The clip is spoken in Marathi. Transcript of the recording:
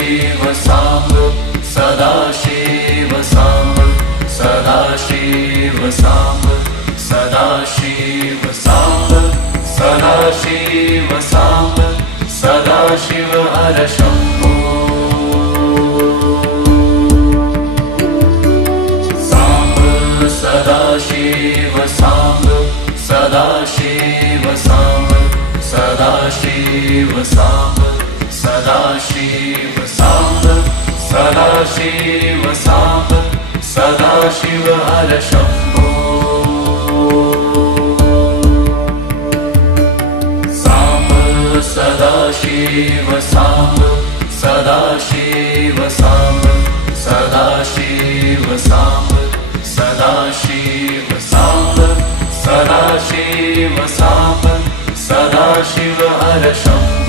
सदाशिव साम्ब सदाशिव साम्ब सदाशिव साम्ब सदाशिव साम्ब सदाशिव साम्ब सदाशिव हर शम्भो साम्ब सदाशिव साम्ब सदाशिव साम्ब सदाशिव साम्ब सदाशिव साम्ब सदाशिव साम्ब सदाशिव हर शम्भो साम्ब सदाशिव साम्ब सदाशिव साम्ब सदाशिव साम्ब सदाशिव साम्ब सदाशिव साम्ब सदाशिव हर शम्भो